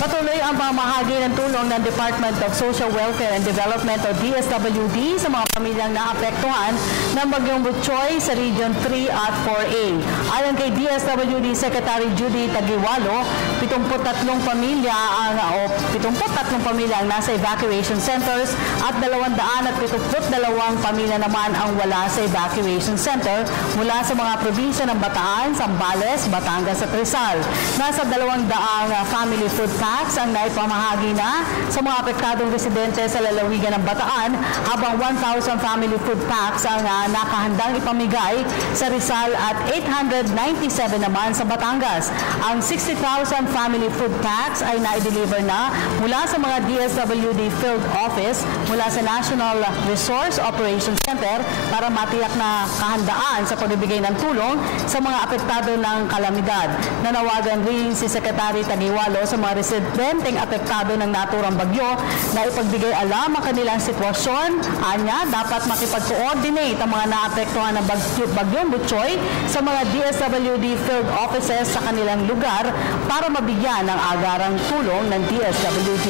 Patuloy ang pamahagi ng tulong ng Department of Social Welfare and Development o DSWD sa mga pamilyang naapektuhan ng Bagyong Butchoy sa Region 3 at 4A. Ayon kay DSWD Secretary Judy Tagiwalo, 73 pamilya ang nasa evacuation centers at 272 pamilya naman ang wala sa evacuation center mula sa mga probinsya ng Bataan, Zambales, Batangas at Rizal. Nasa 200 family food packs ang naipamahagi na sa mga apektadong residente sa lalawigan ng Bataan, habang 1,000 family food packs ang nakahandang ipamigay sa Rizal at 897 naman sa Batangas. Ang 60,000 family food packs ay na-deliver na mula sa mga DSWD Field Office mula sa National Resource Operations Center para matiyak na kahandaan sa pagbibigay ng tulong sa mga apektado ng kalamidad. Nanawagan rin si Secretary Tagiwalo sa mga residenteng apektado ng naturang bagyo na ipagbigay alam ang kanilang sitwasyon. Anya, dapat makipag-coordinate ang mga naapektuhan ng Bagyong Butchoy sa mga DSWD field offices sa kanilang lugar para mabigyan ng agarang tulong ng DSWD.